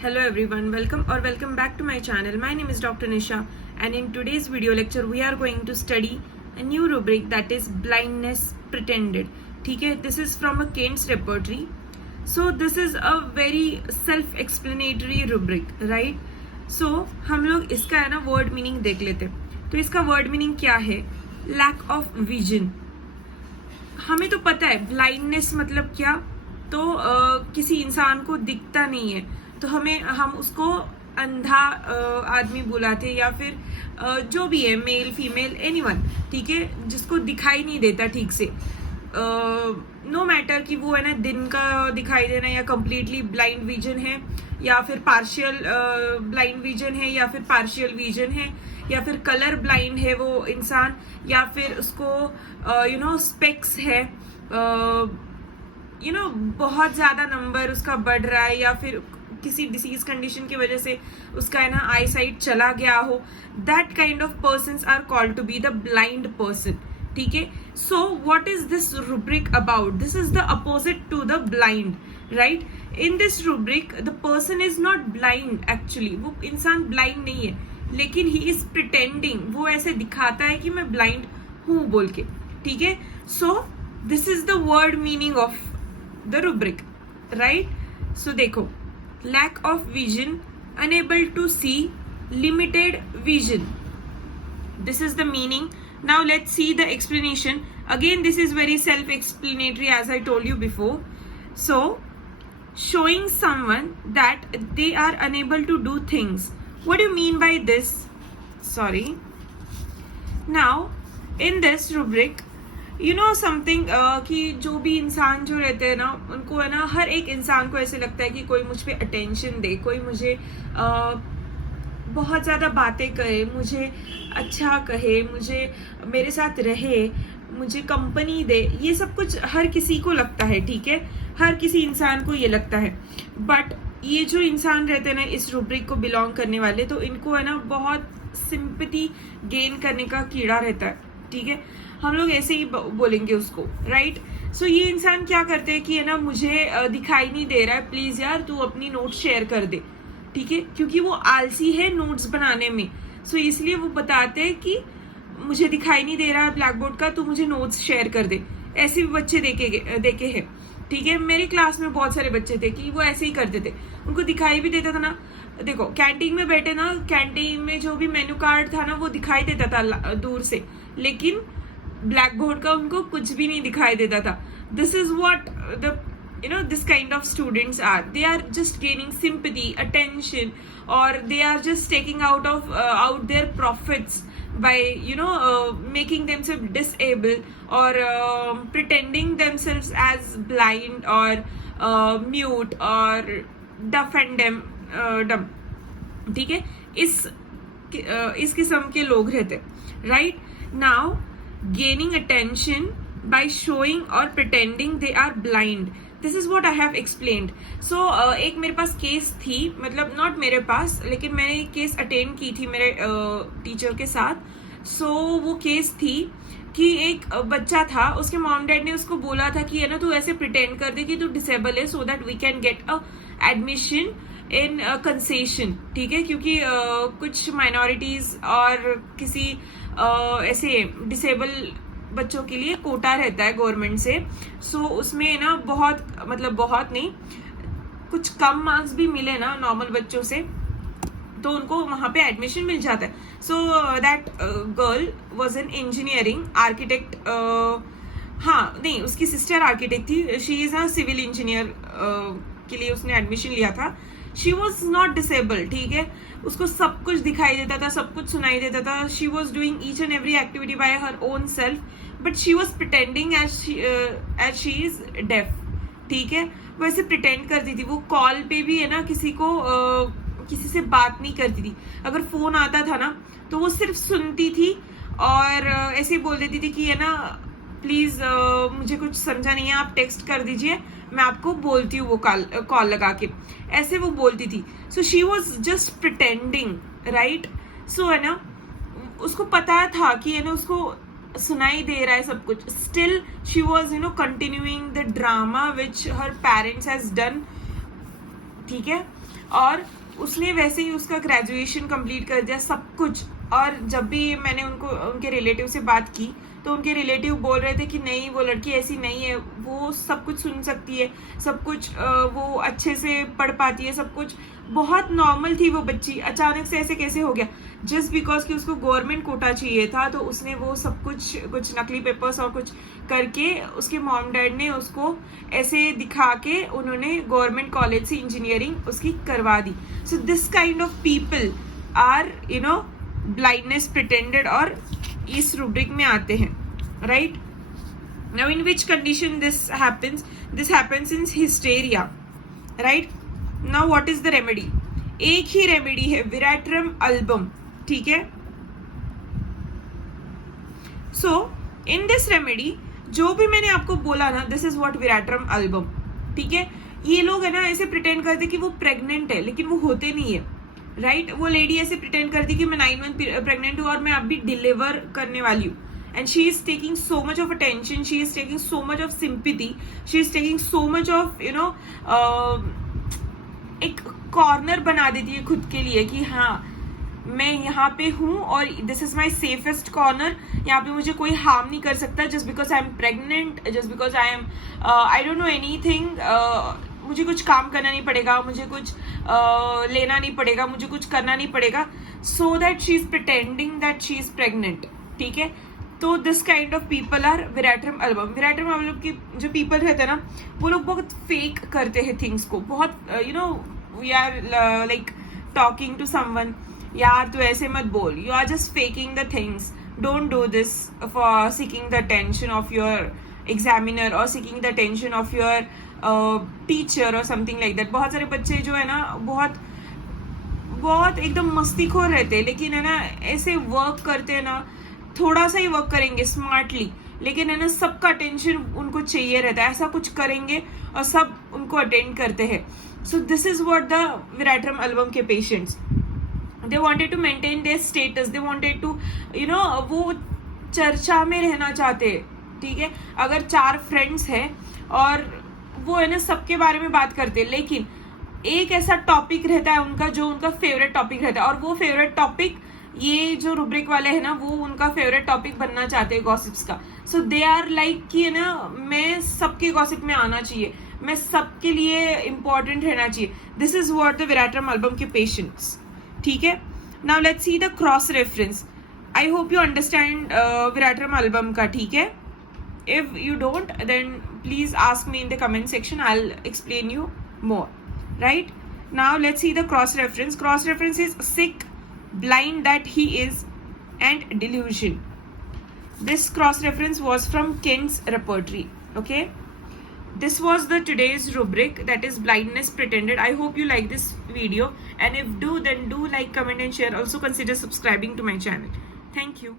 Hello everyone, welcome back to my channel. My name is Dr. Nisha and in today's video lecture we are going to study a new rubric that is blindness pretended. ठीक है, this is from a Kent's repertory. So this is a very self-explanatory rubric, right? So हम लोग इसका है ना word meaning देख लेते हैं. तो इसका word meaning क्या है? Lack of vision. हमें तो पता है blindness मतलब क्या, तो किसी इंसान को दिखता नहीं है तो हम उसको अंधा आदमी बुलाते हैं या फिर जो भी है मेल फीमेल एनीवन, ठीक है, जिसको दिखाई नहीं देता ठीक से, नो मैटर कि वो है ना दिन का दिखाई देना या कंप्लीटली ब्लाइंड विजन है या फिर पार्शियल ब्लाइंड विजन है या फिर पार्शियल विजन है या फिर कलर ब्लाइंड है वो इंसान या फिर उसको स्पेक्स है, बहुत ज्यादा नंबर उसका बढ़ रहा है या फिर किसी डिसीज कंडीशन की वजह से उसका है ना आई साइट चला गया हो. That kind of persons are called to be the blind person. ठीक है, so what is this rubric about? This is the opposite to the blind, right? In this rubric the person is not blind. Actually वो इंसान blind नहीं है, लेकिन he is pretending. वो ऐसे दिखाता है कि मैं ब्लाइंड हूं बोल के. ठीक है, so this is the word meaning of the rubric, right? So देखो, lack of vision, unable to see, limited vision. This is the meaning. Now let's see the explanation. Again, this is very self-explanatory as I told you before. So, showing someone that they are unable to do things. What do you mean by this? Sorry. Now, in this rubric, something कि जो भी इंसान जो रहते हैं ना, उनको है ना, हर एक इंसान को ऐसे लगता है कि कोई मुझ पे अटेंशन दे, कोई मुझे बहुत ज़्यादा बातें करे, मुझे अच्छा कहे, मुझे मेरे साथ रहे, मुझे कंपनी दे. ये सब कुछ हर किसी को लगता है, ठीक है, हर किसी इंसान को ये लगता है. बट ये जो इंसान रहते हैं ना इस रूब्रिक को बिलोंग करने वाले, तो इनको है ना बहुत सिंपैथी गेन करने का कीड़ा रहता है. ठीक है, हम लोग ऐसे ही बोलेंगे उसको, राइट? सो ये इंसान क्या करते हैं कि है ना, मुझे दिखाई नहीं दे रहा है, प्लीज यार तू अपनी नोट्स शेयर कर दे. ठीक है, क्योंकि वो आलसी है नोट्स बनाने में, सो इसलिए वो बताते हैं कि मुझे दिखाई नहीं दे रहा है ब्लैक बोर्ड का, तू मुझे नोट्स शेयर कर दे. ऐसे भी बच्चे देखे हैं. ठीक है, मेरी क्लास में बहुत सारे बच्चे थे कि वो ऐसे ही करते थे, उनको दिखाई भी देता था ना. देखो, कैंटीन में बैठे ना, कैंटीन में जो भी मेन्यू कार्ड था ना वो दिखाई देता था दूर से, लेकिन ब्लैक बोर्ड का उनको कुछ भी नहीं दिखाई देता था. This is what the this kind of students are. They are just gaining sympathy, attention, or they are just taking out their profits by making themselves disabled or pretending themselves as blind or mute or deaf and dumb. ठीक है, इस किस्म के लोग रहते, right? Now, gaining attention by showing or pretending they are blind. This is what I have explained. So एक मेरे पास case थी, मतलब नॉट मेरे पास, लेकिन मैंने केस अटेंड की थी मेरे टीचर के साथ. सो वो केस थी कि एक बच्चा था, उसके मॉम डैड ने उसको बोला था कि है ना तू ऐसे प्रिटेंड कर दे कि तू डिसेबल है, so that we can get a admission in concession. ठीक है, क्योंकि कुछ माइनॉरिटीज और किसी ऐसे डिसेबल बच्चों के लिए कोटा रहता है गवर्नमेंट से. सो उसमें ना बहुत नहीं, कुछ कम मार्क्स भी मिले ना नॉर्मल बच्चों से, तो उनको वहां पे एडमिशन मिल जाता है. So that girl was in engineering architect. हाँ नहीं, उसकी सिस्टर आर्किटेक्ट थी. She is a civil engineer के लिए उसने एडमिशन लिया था. She was not disable. ठीक है, उसको सब कुछ दिखाई देता था, सब कुछ सुनाई देता था. She was doing each and every activity by her own self, but she was pretending as she is deaf. ठीक है, वो ऐसे प्रिटेंड करती थी. वो कॉल पे भी है ना किसी से बात नहीं करती थी. अगर फोन आता था ना तो वो सिर्फ सुनती थी और ऐसे ही बोल देती थी कि है ना प्लीज मुझे कुछ समझा नहीं है, आप टेक्स्ट कर दीजिए, मैं आपको बोलती हूँ वो कॉल लगा के. ऐसे वो बोलती थी. So she was just pretending, right? So है ना, उसको पता था कि है ना उसको सुनाई दे रहा है सब कुछ. Still she was continuing the drama which her parents has done ठीक है। और उसने वैसे ही उसका ग्रेजुएशन कंप्लीट कर दिया सब कुछ। और जब भी मैंने उनके रिलेटिव से बात की तो उनके रिलेटिव बोल रहे थे कि नहीं, वो लड़की ऐसी नहीं है, वो सब कुछ सुन सकती है, सब कुछ वो अच्छे से पढ़ पाती है, सब कुछ बहुत नॉर्मल थी वो बच्ची, अचानक से ऐसे कैसे हो गया? जस्ट बिकॉज कि उसको गवर्नमेंट कोटा चाहिए था, तो उसने वो सब कुछ नकली पेपर्स और कुछ करके उसके मॉम डैड ने उसको ऐसे दिखा के उन्होंने गवर्नमेंट कॉलेज से इंजीनियरिंग उसकी करवा दी। So this kind of people are blindness pretended और इस रूब्रिक में आते हैं, right. Now in which condition this happens in hysteria, right. Now what is the remedy? एक ही रेमेडी है, विराट्रम अल्बम, ठीक है। सो इन दिस रेमेडी जो भी मैंने आपको बोला ना, दिस इज व्हाट विराट्रम अल्बम, ठीक है। ये लोग है ना ऐसे प्रिटेंड करते कि वो प्रेग्नेंट है, लेकिन वो होते नहीं है, राइट। वो लेडी ऐसे प्रिटेंड करती कि मैं 9 मंथ प्रेग्नेंट हूँ और मैं अभी डिलीवर करने वाली हूँ, and she is taking so much of attention, she is taking so much of sympathy, she is taking so much of एक कॉर्नर बना देती है खुद के लिए कि हाँ मैं यहाँ पे हूँ और this is my safest corner, यहाँ पे मुझे कोई हार्म नहीं कर सकता, just because I am pregnant, just because I don't know anything, मुझे कुछ काम करना नहीं पड़ेगा, मुझे कुछ लेना नहीं पड़ेगा, मुझे कुछ करना नहीं पड़ेगा, so that she is pretending that she is pregnant, ठीक है। तो this kind of people are Veratrum album. Veratrum album की जो पीपल रहते हैं ना, वो लोग बहुत फेक करते हैं थिंग्स को, बहुत we are like talking to someone, यार तू ऐसे मत बोल, you are just faking the things, don't do this for seeking the attention of your examiner और seeking the attention of your teacher और समथिंग लाइक दैट। बहुत सारे बच्चे जो है ना बहुत एकदम मस्तीखोर रहते हैं, लेकिन है ना ऐसे वर्क करते हैं ना, थोड़ा सा ही वर्क करेंगे स्मार्टली, लेकिन है ना सबका अटेंशन उनको चाहिए रहता है, ऐसा कुछ करेंगे और सब उनको अटेंड करते हैं। So this is what the Veratrum album के patients, they wanted to maintain their status, they wanted to वो चर्चा में रहना चाहते हैं, ठीक है। अगर 4 फ्रेंड्स हैं और वो है ना सबके बारे में बात करते हैं, लेकिन एक ऐसा टॉपिक रहता है उनका जो उनका फेवरेट टॉपिक रहता है, और वो फेवरेट टॉपिक ये जो रूब्रिक वाले हैं ना, वो उनका फेवरेट टॉपिक बनना चाहते हैं गॉसिप्स का। सो दे आर लाइक कि है ना मैं सबके गॉसिप में आना चाहिए, मैं सबके लिए इंपॉर्टेंट रहना चाहिए। This is what the Veratrum album के पेशेंट्स, ठीक है। Now let's see the cross reference. I hope you understand Veratrum album का, ठीक है। If you don't, then please ask me in the comment section, I'll explain you more, right? Now let's see the cross reference. Cross reference is sick, blind that he is, and delusion. This cross reference was from Kent's repertory, okay. This was the today's rubric, that is blindness pretended. I hope you like this video, and if do, then do like, comment and share. Also consider subscribing to my channel. Thank you.